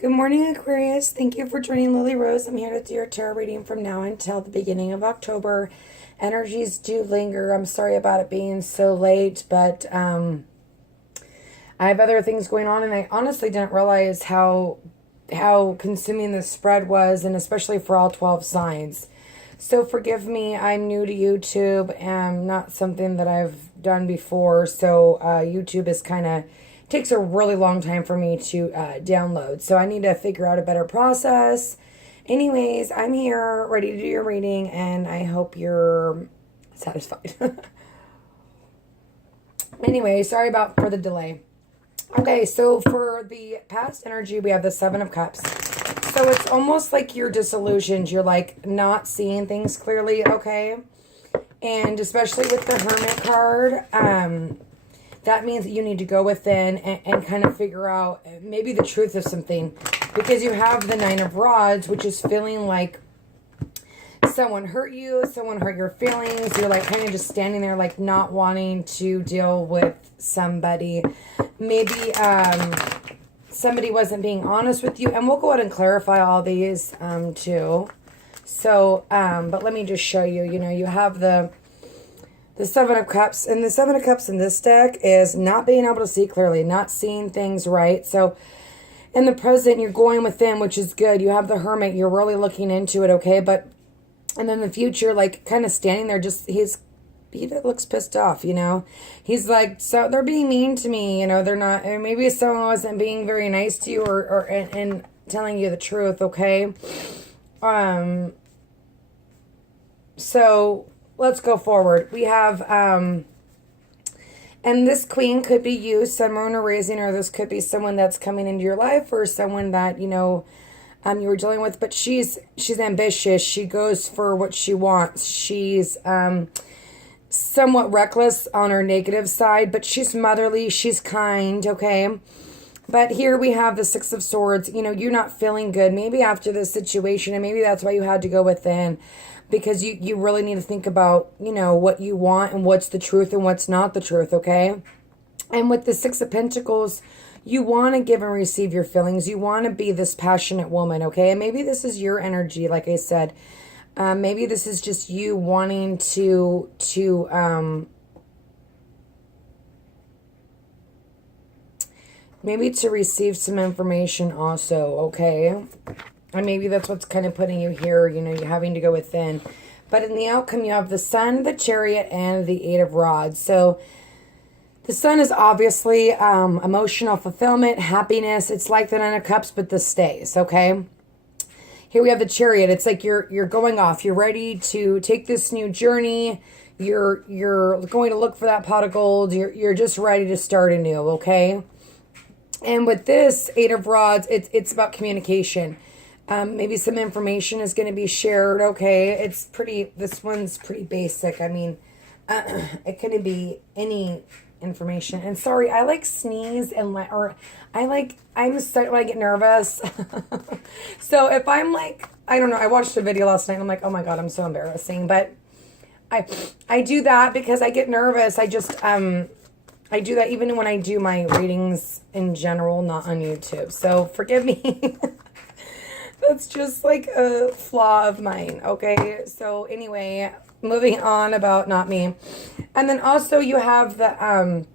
Good morning, Aquarius. Thank you for joining Lily Rose. I'm here to do your tarot reading from now until the beginning of October. Energies do linger. I'm sorry about it being so late, but I have other things going on, and I honestly didn't realize how consuming the spread was, and especially for all 12 signs. So forgive me. I'm new to YouTube and not something that I've done before. So YouTube is kind of takes a really long time for me to download. So I need to figure out a better process. Anyways, I'm here ready to do your reading, and I hope you're satisfied. Anyway, sorry for the delay. Okay, so for the past energy, we have the Seven of Cups. So it's almost like you're disillusioned. You're like not seeing things clearly, okay? And especially with the Hermit card, that means that you need to go within and kind of figure out maybe the truth of something. Because you have the Nine of Rods, which is feeling like someone hurt you, someone hurt your feelings. You're like kind of just standing there like not wanting to deal with somebody. Maybe somebody wasn't being honest with you. And we'll go ahead and clarify all these too. So, but let me just show you. You know, you have the Seven of Cups. And the Seven of Cups in this deck is not being able to see clearly, not seeing things right. So in the present, you're going within, which is good. You have the Hermit. You're really looking into it, okay? But, and then the future, like kind of standing there, just, he looks pissed off, you know? He's like, so they're being mean to me, you know? They're not, and maybe someone wasn't being very nice to you and telling you the truth, okay? So let's go forward. We have, and this queen could be you, sun, moon, or rising, or this could be someone that's coming into your life or someone that, you know, you were dealing with, but she's ambitious. She goes for what she wants. She's, somewhat reckless on her negative side, but she's motherly. She's kind, okay? But here we have the Six of Swords. You know, you're not feeling good. Maybe after this situation, and maybe that's why you had to go within. Because you really need to think about, you know, what you want and what's the truth and what's not the truth, okay? And with the Six of Pentacles, you want to give and receive your feelings. You want to be this passionate woman, okay? And maybe this is your energy, like I said. Maybe this is just you wanting to maybe to receive some information also, okay? And maybe that's what's kind of putting you here, you know, you're having to go within. But in the outcome, you have the Sun, the Chariot, and the Eight of Rods. So the Sun is obviously emotional fulfillment, happiness. It's like the Nine of Cups, but this stays, okay? Here we have the Chariot. It's like you're going off. You're ready to take this new journey. You're going to look for that pot of gold. You're just ready to start anew, okay? And with this Eight of Rods, it's about communication. Maybe some information is going to be shared, okay? This one's pretty basic. I mean, it could be any information. And sorry, I like sneeze and I'm starting when I get nervous. So if I'm like, I don't know, I watched a video last night and I'm like, oh my God, I'm so embarrassing. But I do that because I get nervous. I do that even when I do my readings in general, not on YouTube. So forgive me. That's just like a flaw of mine, okay? So anyway, moving on about not me. And then also you have the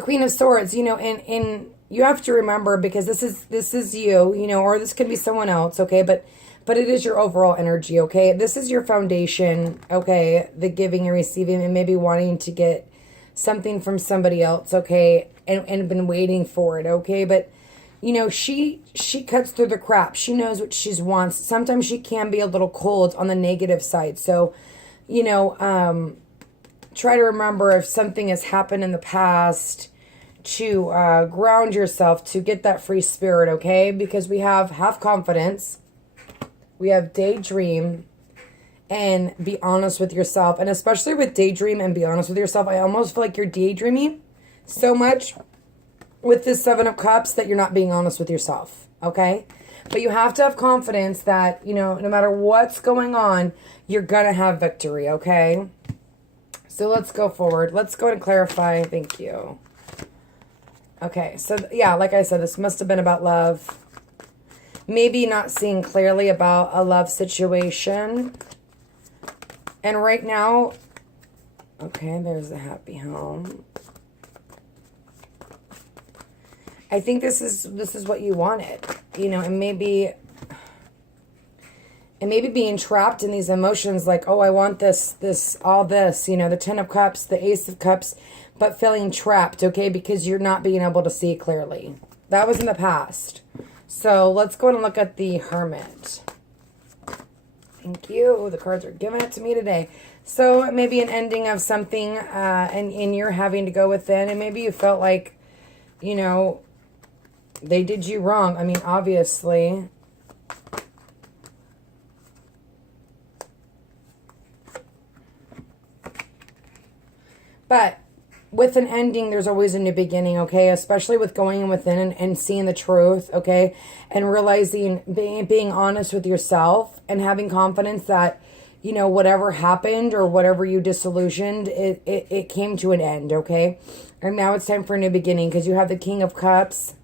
Queen of Swords, you know, and you have to remember, because this is you, you know, or this could be someone else, okay? But it is your overall energy, okay? This is your foundation, okay? The giving and receiving, and maybe wanting to get something from somebody else, okay? And been waiting for it, okay? But you know, she cuts through the crap. She knows what she wants. Sometimes she can be a little cold on the negative side. So, you know, try to remember if something has happened in the past to ground yourself, to get that free spirit, okay? Because we have confidence. We have daydream and be honest with yourself. And especially with daydream and be honest with yourself, I almost feel like you're daydreaming so much with this Seven of Cups that you're not being honest with yourself, okay? But you have to have confidence that, you know, no matter what's going on, you're going to have victory, okay? So let's go forward. Let's go and clarify. Thank you. Okay, so yeah, like I said, this must have been about love. maybe not seeing clearly about a love situation. And right now, okay, there's a happy home. I think this is what you wanted, you know, and maybe being trapped in these emotions like, oh, I want this, all this, you know, the 10 of Cups, the Ace of Cups, but feeling trapped, okay, because you're not being able to see clearly. That was in the past. So let's go and look at the Hermit. Thank you. The cards are giving it to me today. So maybe an ending of something, and you're having to go within, and maybe you felt like, you know, they did you wrong. I mean, obviously. But with an ending, there's always a new beginning, okay? Especially with going within and seeing the truth, okay? And realizing, being honest with yourself and having confidence that, you know, whatever happened or whatever you disillusioned, it came to an end, okay? And now it's time for a new beginning because you have the King of Cups.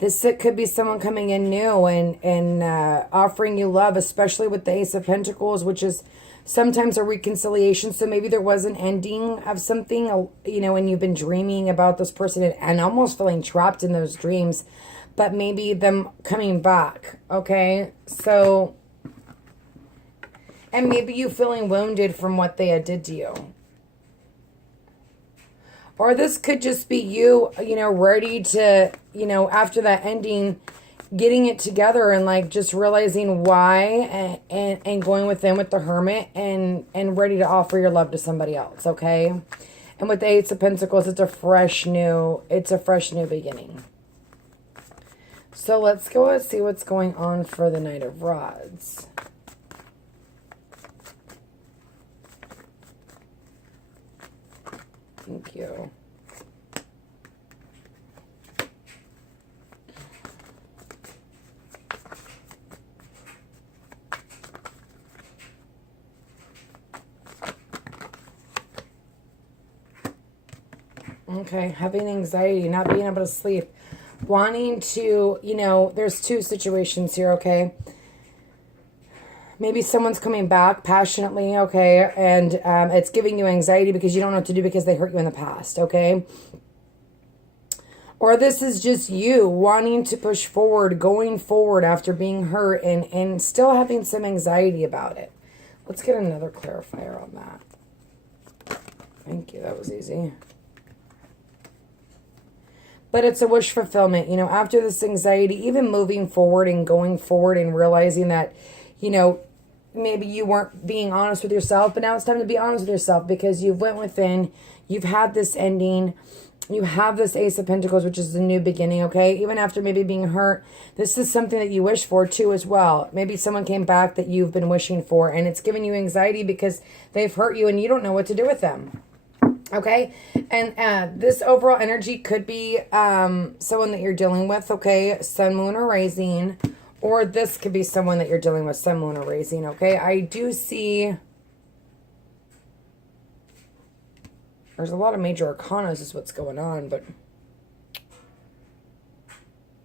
This could be someone coming in new and offering you love, especially with the Ace of Pentacles, which is sometimes a reconciliation. So maybe there was an ending of something, you know, and you've been dreaming about this person and almost feeling trapped in those dreams, but maybe them coming back, okay? So, and maybe you feeling wounded from what they did to you. Or this could just be you, you know, ready to, you know, after that ending, getting it together and like just realizing why and going within with the Hermit and ready to offer your love to somebody else, okay? And with the Ace of Pentacles, it's a fresh new beginning. So let's go and see what's going on for the Knight of Rods. Thank you. Okay, having anxiety, not being able to sleep, wanting to, you know, there's two situations here, okay? Maybe someone's coming back passionately, okay, and it's giving you anxiety because you don't know what to do because they hurt you in the past, okay? Or this is just you wanting to push forward, going forward after being hurt and still having some anxiety about it. Let's get another clarifier on that. Thank you, that was easy. But it's a wish fulfillment, you know, after this anxiety, even moving forward and going forward and realizing that, you know, maybe you weren't being honest with yourself, but now it's time to be honest with yourself because you've went within, you've had this ending, you have this Ace of Pentacles, which is a new beginning, okay? Even after maybe being hurt, this is something that you wish for too as well. Maybe someone came back that you've been wishing for and it's giving you anxiety because they've hurt you and you don't know what to do with them. Okay, and this overall energy could be someone that you're dealing with, okay, Sun, Moon, or Rising, or this could be someone that you're dealing with, Sun, Moon, or Rising, okay? I do see there's a lot of major arcanas is what's going on, but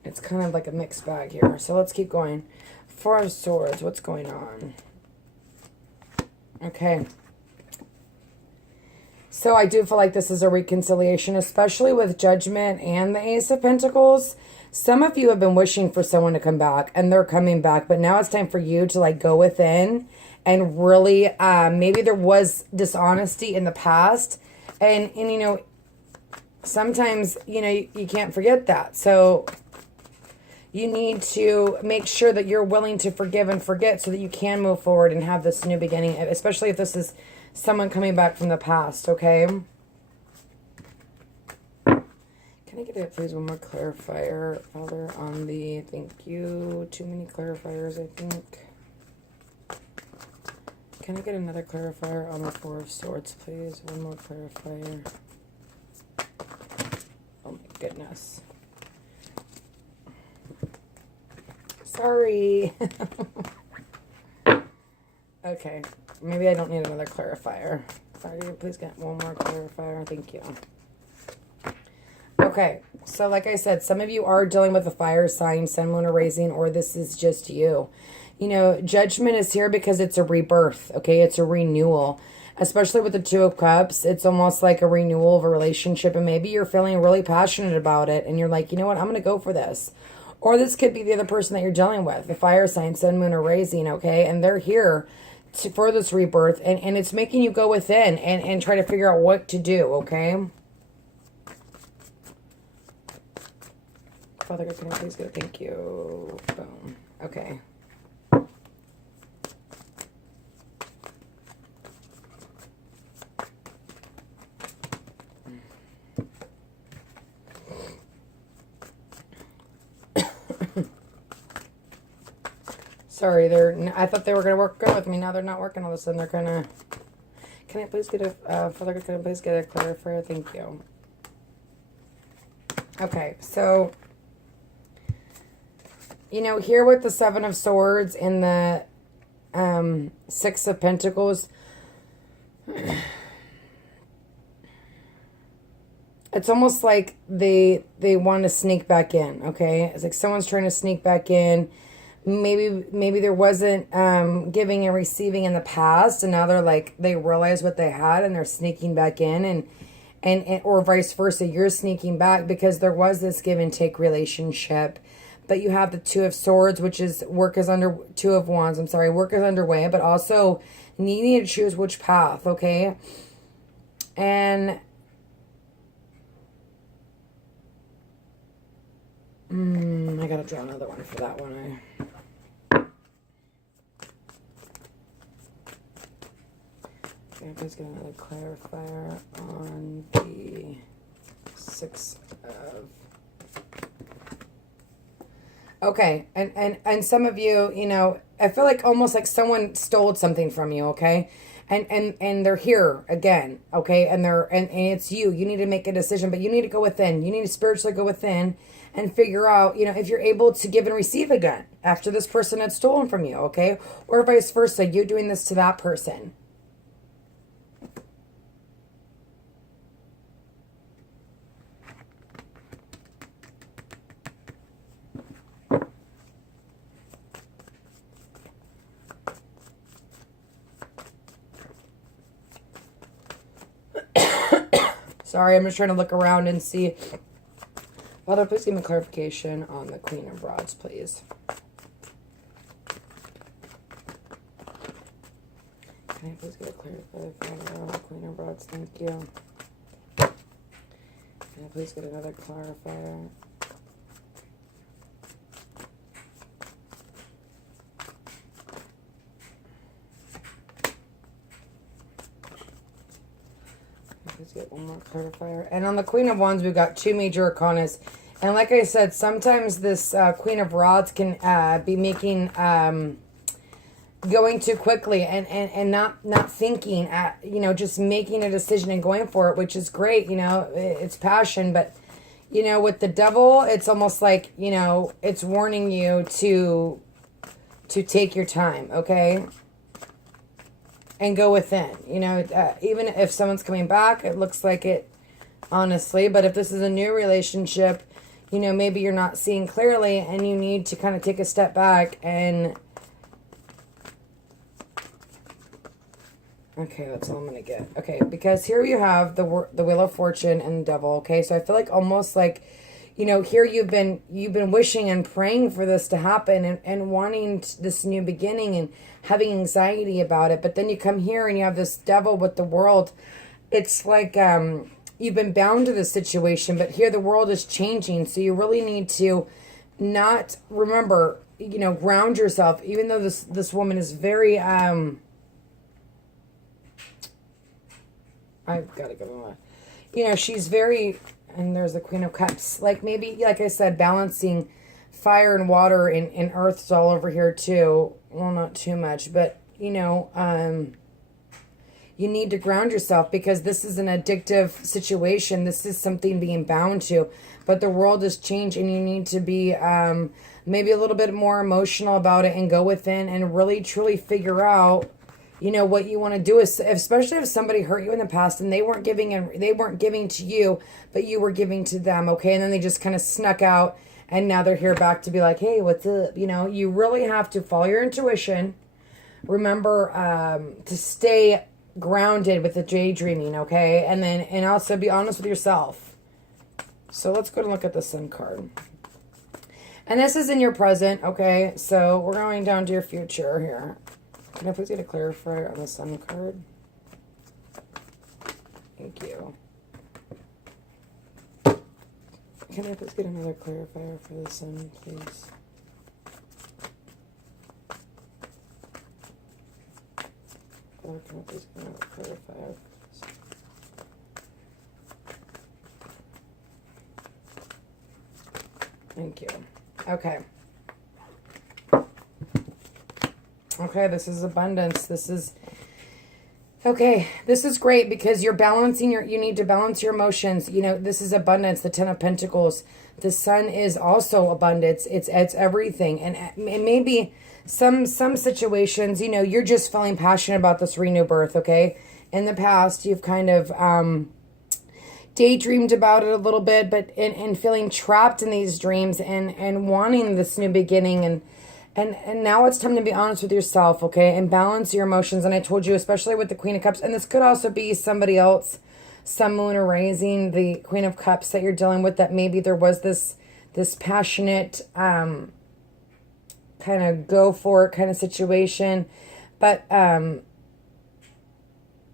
it's kind of like a mixed bag here. So let's keep going. Four of Swords, what's going on? Okay. So I do feel like this is a reconciliation, especially with Judgment and the Ace of Pentacles. Some of you have been wishing for someone to come back, and they're coming back. But now it's time for you to, like, go within and really, maybe there was dishonesty in the past. And you know, sometimes, you know, you can't forget that. So you need to make sure that you're willing to forgive and forget so that you can move forward and have this new beginning, especially if this is someone coming back from the past, okay? Can I get it, please, one more clarifier, Father, on the, thank you, too many clarifiers, I think. Can I get another clarifier on the Four of Swords, please? One more clarifier. Oh my goodness. Sorry. Okay. Maybe I don't need another clarifier. Sorry, please get one more clarifier. Thank you. Okay. Okay, so like I said, some of you are dealing with a fire sign, sun, moon, or rising, or this is just you. You know, judgment is here because it's a rebirth, okay? It's a renewal. Especially with the Two of Cups, it's almost like a renewal of a relationship, and maybe you're feeling really passionate about it, and you're like, you know what, I'm going to go for this. Or this could be the other person that you're dealing with, the fire sign, sun, moon, or rising, okay? And they're here for this rebirth, and it's making you go within and try to figure out what to do, okay? Father God, can I please go? Thank you. Boom. Okay. Sorry, I thought they were going to work good with me. Now they're not working all of a sudden. They're kind of... Can I please get a... Father God, can I please get a clarifier? Thank you. Okay, so... You know, here with the Seven of Swords and the Six of Pentacles... It's almost like they want to sneak back in, okay? It's like someone's trying to sneak back in. Maybe there wasn't giving and receiving in the past, and now they're like, they realize what they had and they're sneaking back in, and or vice versa. You're sneaking back because there was this give and take relationship. But you have the Two of Swords, which is Two of Wands, I'm sorry, work is underway, but also needing to choose which path, okay? And I gotta draw another one for that one. Okay, please get another clarifier on the Six of... Okay, and some of you, you know, I feel like almost like someone stole something from you, okay? And they're here again, okay? And it's you. You need to make a decision, but you need to go within. You need to spiritually go within and figure out, you know, if you're able to give and receive again after this person had stolen from you, okay? Or vice versa, you doing this to that person. Sorry, I'm just trying to look around and see. Father, please give me clarification on the Queen of Rods, please. Can I please get a clarifier on the Queen of Rods? Thank you. Can I please get another clarifier? Let's get one more clarifier. And on the Queen of Wands, we've got two major arcanas. And like I said, sometimes this Queen of Rods can be making, going too quickly and not thinking, you know, just making a decision and going for it, which is great, you know, it's passion. But, you know, with the Devil, it's almost like, you know, it's warning you to take your time, okay? And go within, you know, even if someone's coming back, it looks like it, honestly. But if this is a new relationship, you know, maybe you're not seeing clearly and you need to kind of take a step back and... Okay, that's all I'm going to get. Okay, because here you have the Wheel of Fortune and the Devil, okay? So I feel like almost like, you know, here you've been wishing and praying for this to happen and wanting this new beginning and having anxiety about it. But then you come here and you have this Devil with the World. It's like you've been bound to this situation, but here the world is changing. So you really need to not, remember, you know, ground yourself. Even though this woman is very... I've got to go on. You know, she's very... And there's the Queen of Cups. Like maybe, like I said, balancing fire and water and earth's all over here too. Well, not too much, but, you know, you need to ground yourself because this is an addictive situation. This is something being bound to. But the world has changed and you need to be maybe a little bit more emotional about it and go within and really, truly figure out, you know, what you want to do is, especially if somebody hurt you in the past and they weren't giving to you, but you were giving to them, okay? And then they just kind of snuck out and now they're here back to be like, hey, what's up? You know, you really have to follow your intuition. Remember to stay grounded with the daydreaming, okay? And also be honest with yourself. So let's go and look at the Sun card. And this is in your present, okay? So we're going down to your future here. Can I please get a clarifier on the Sun card? Thank you. Can I please get another clarifier for the Sun, please? Or can I please get another clarifier? Thank you. Okay. Okay, this is abundance. This is... Okay, this is great because you're balancing you need to balance your emotions. You know, this is abundance, the Ten of Pentacles. The Sun is also abundance. It's everything. And maybe some situations, you know, you're just feeling passionate about this renew birth, okay? In the past, you've kind of daydreamed about it a little bit, but and feeling trapped in these dreams and wanting this new beginning and now it's time to be honest with yourself, okay? And balance your emotions. And I told you, especially with the Queen of Cups, and this could also be somebody else, Sun, Moon, or Rising, the Queen of Cups that you're dealing with, that maybe there was this passionate kind of go for it kind of situation. But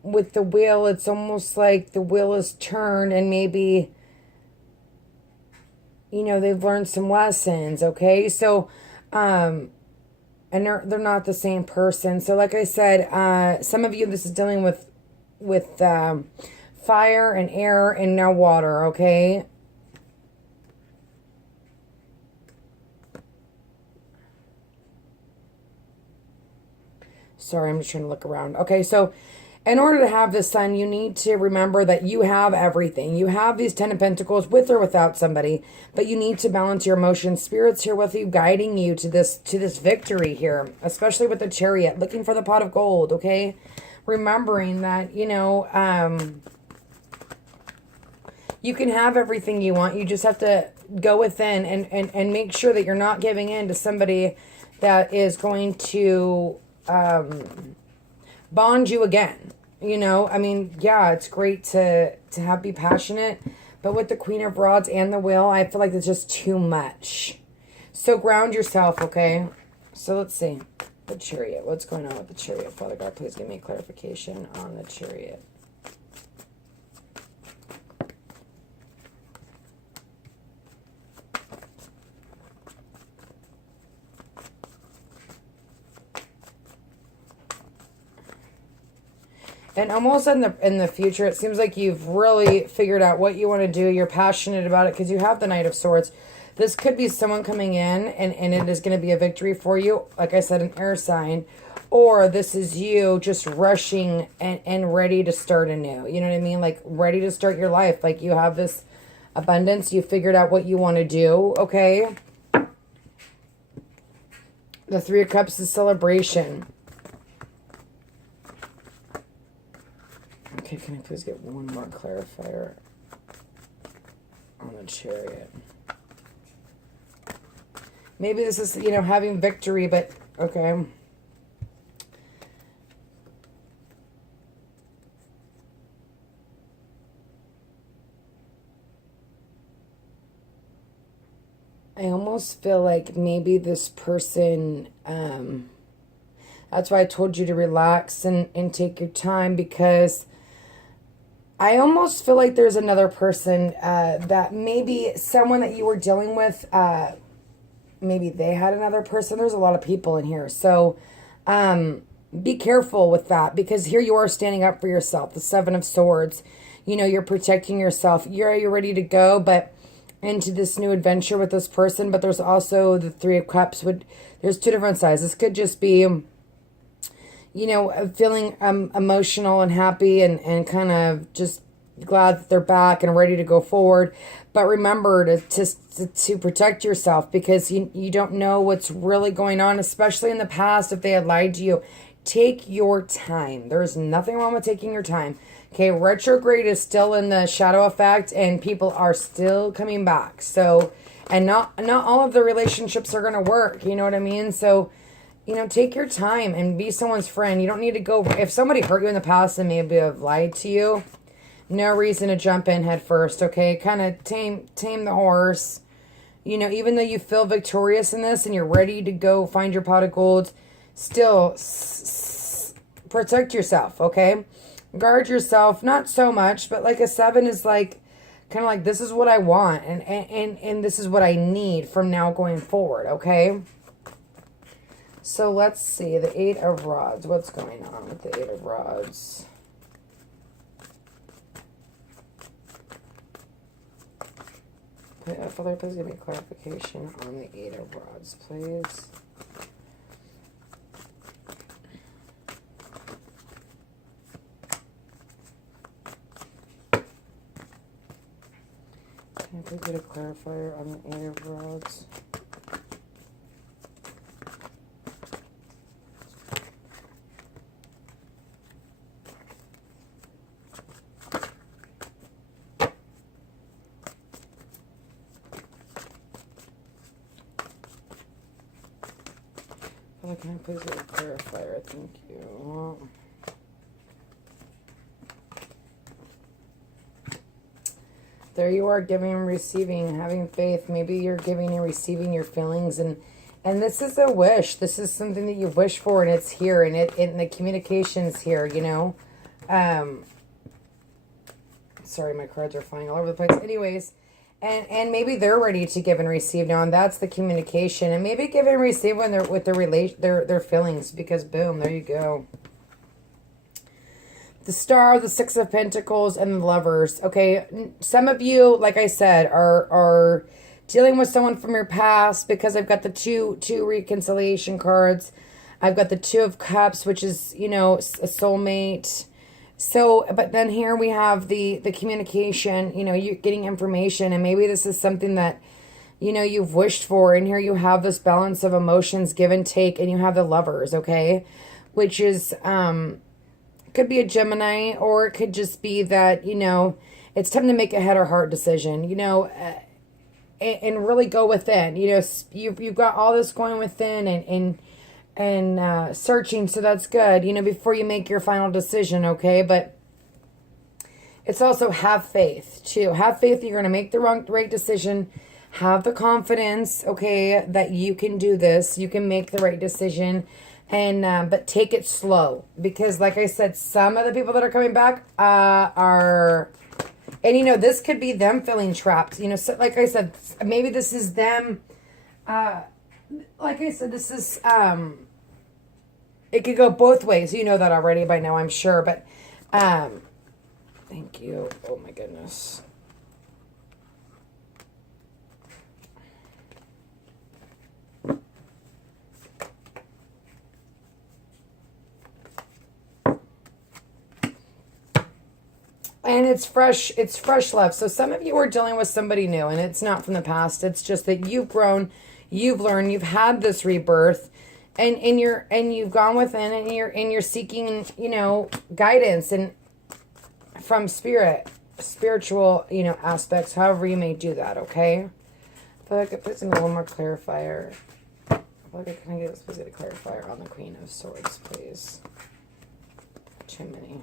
with the wheel, it's almost like the wheel is turned and maybe, you know, they've learned some lessons, okay? So, and they're not the same person. So like I said, some of you, this is dealing with fire and air and now water, okay? Sorry, I'm just trying to look around. Okay, so in order to have this Sun, you need to remember that you have everything. You have these Ten of Pentacles with or without somebody, but you need to balance your emotions. Spirit's here with you, guiding you to this victory here, especially with the Chariot, looking for the pot of gold, okay? Remembering that, you know, you can have everything you want. You just have to go within and make sure that you're not giving in to somebody that is going to bond you again. You know, I mean, yeah, it's great to be passionate, but with the Queen of Rods and the Wheel, I feel like it's just too much. So ground yourself, okay? So let's see. The Chariot. What's going on with the Chariot? Father God, please give me clarification on the Chariot. And almost in the future, it seems like you've really figured out what you want to do. You're passionate about it because you have the Knight of Swords. This could be someone coming in and it is going to be a victory for you. Like I said, an air sign. Or this is you just rushing and ready to start anew. You know what I mean? Like ready to start your life. Like you have this abundance. You figured out what you want to do. Okay. The Three of Cups is celebration. Okay, can I please get one more clarifier on the Chariot? Maybe this is, you know, having victory, but okay. I almost feel like maybe this person, that's why I told you to relax and take your time, because I almost feel like there's another person that maybe someone that you were dealing with, maybe they had another person. There's a lot of people in here. So be careful with that, because here you are standing up for yourself. The Seven of Swords. You know, you're protecting yourself. You're ready to go, but into this new adventure with this person. But there's also the Three of Cups. There's two different sides. This could just be, you know, feeling emotional and happy and kind of just glad that they're back and ready to go forward. But remember to protect yourself, because you don't know what's really going on, especially in the past. If they had lied to you, take your time. There's nothing wrong with taking your time. Okay, retrograde is still in the shadow effect and people are still coming back. So, and not all of the relationships are going to work. You know what I mean? So, you know, take your time and be someone's friend. You don't need to go, if somebody hurt you in the past and maybe have lied to you, no reason to jump in head first, okay? Kind of tame the horse. You know, even though you feel victorious in this and you're ready to go find your pot of gold, still protect yourself, okay? Guard yourself, not so much, but like a 7 is like, kind of like, this is what I want and this is what I need from now going forward, okay? So let's see, the 8 of Rods. What's going on with the 8 of Rods? Father, please give me clarification on the 8 of Rods, please. Can I please get a clarifier on the 8 of Rods? Can I please get a clarifier? Thank you. There you are, giving and receiving, having faith. Maybe you're giving and receiving your feelings, and this is a wish. This is something that you've wished for, and it's here, and the communication's here. You know. Sorry, my cards are flying all over the place. Anyways. And maybe they're ready to give and receive now, and that's the communication. And maybe give and receive when they're with their feelings, because boom, there you go. The Star, the 6 of Pentacles, and the Lovers. Okay, some of you, like I said, are dealing with someone from your past, because I've got the two reconciliation cards. I've got the 2 of Cups, which is, you know, a soulmate. So, but then here we have the communication, you know, you're getting information, and maybe this is something that, you know, you've wished for, and here you have this balance of emotions, give and take, and you have the Lovers, okay, which is, could be a Gemini, or it could just be that, you know, it's time to make a head or heart decision, you know, and really go within, you know, you've got all this going within, and searching, so that's good, you know, before you make your final decision, okay? But it's also have faith too. Have faith you're going to make the right decision. Have the confidence, okay, that you can do this, you can make the right decision, and but take it slow, because like I said, some of the people that are coming back are, and you know, this could be them feeling trapped, you know, so like I said, maybe this is them, like I said, this is, it could go both ways. You know that already by now, I'm sure. But, thank you. Oh, my goodness. And it's fresh love. So some of you are dealing with somebody new, and it's not from the past. It's just that you've grown, you've learned, you've had this rebirth, and you've gone within, and you're seeking, you know, guidance and from spiritual, you know, aspects, however you may do that, okay? I feel like I put some one more clarifier. I feel like can I get a clarifier on the Queen of Swords, please? Too many.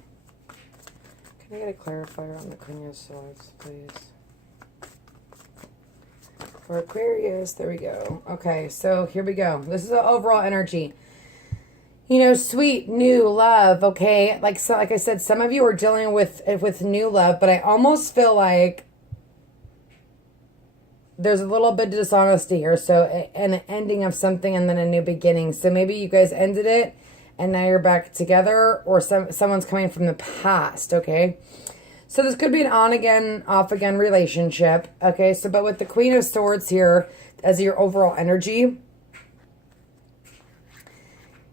Can I get a clarifier on the Queen of Swords, please? For Aquarius, there we go. Okay, so here we go. This is the overall energy. You know, sweet, new love, okay? Like I said, some of you are dealing with new love, but I almost feel like there's a little bit of dishonesty here. So, an ending of something and then a new beginning. So maybe you guys ended it and now you're back together, or someone's coming from the past, okay? So this could be an on again, off again relationship, okay? So, but with the Queen of Swords here as your overall energy,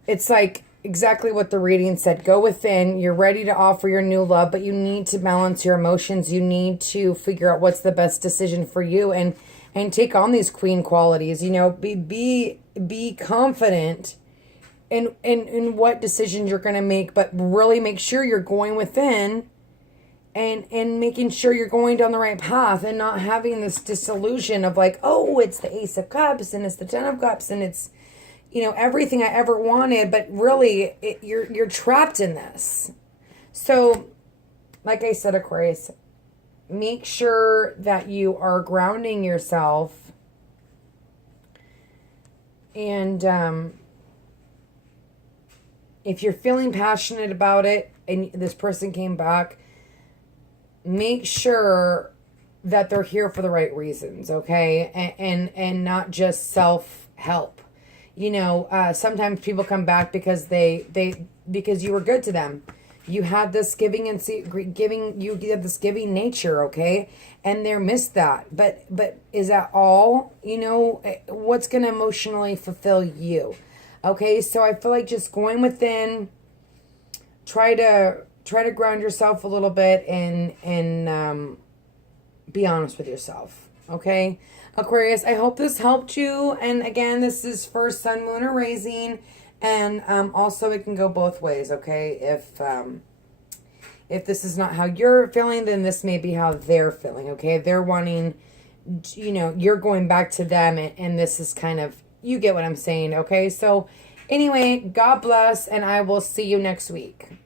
it's like exactly what the reading said. Go within. You're ready to offer your new love, but you need to balance your emotions. You need to figure out what's the best decision for you, and take on these queen qualities. You know, be confident and what decisions you're going to make, but really make sure you're going within and making sure you're going down the right path and not having this disillusion of like, oh, it's the Ace of Cups and it's the Ten of Cups and it's, you know, everything I ever wanted, but really you're trapped in this. So, like I said, Aquarius, make sure that you are grounding yourself and if you're feeling passionate about it and this person came back, make sure that they're here for the right reasons, okay? And not just self-help. You know, sometimes people come back because because you were good to them. You had this giving nature, okay? And they missed that. But is that all? You know, what's going to emotionally fulfill you? Okay, so I feel like just going within, try to ground yourself a little bit and be honest with yourself. Okay, Aquarius, I hope this helped you. And again, this is for Sun, Moon, or Rising, and also it can go both ways. Okay, if this is not how you're feeling, then this may be how they're feeling. Okay, they're wanting, you know, you're going back to them, and this is kind of, you get what I'm saying. Okay, so anyway, God bless, and I will see you next week.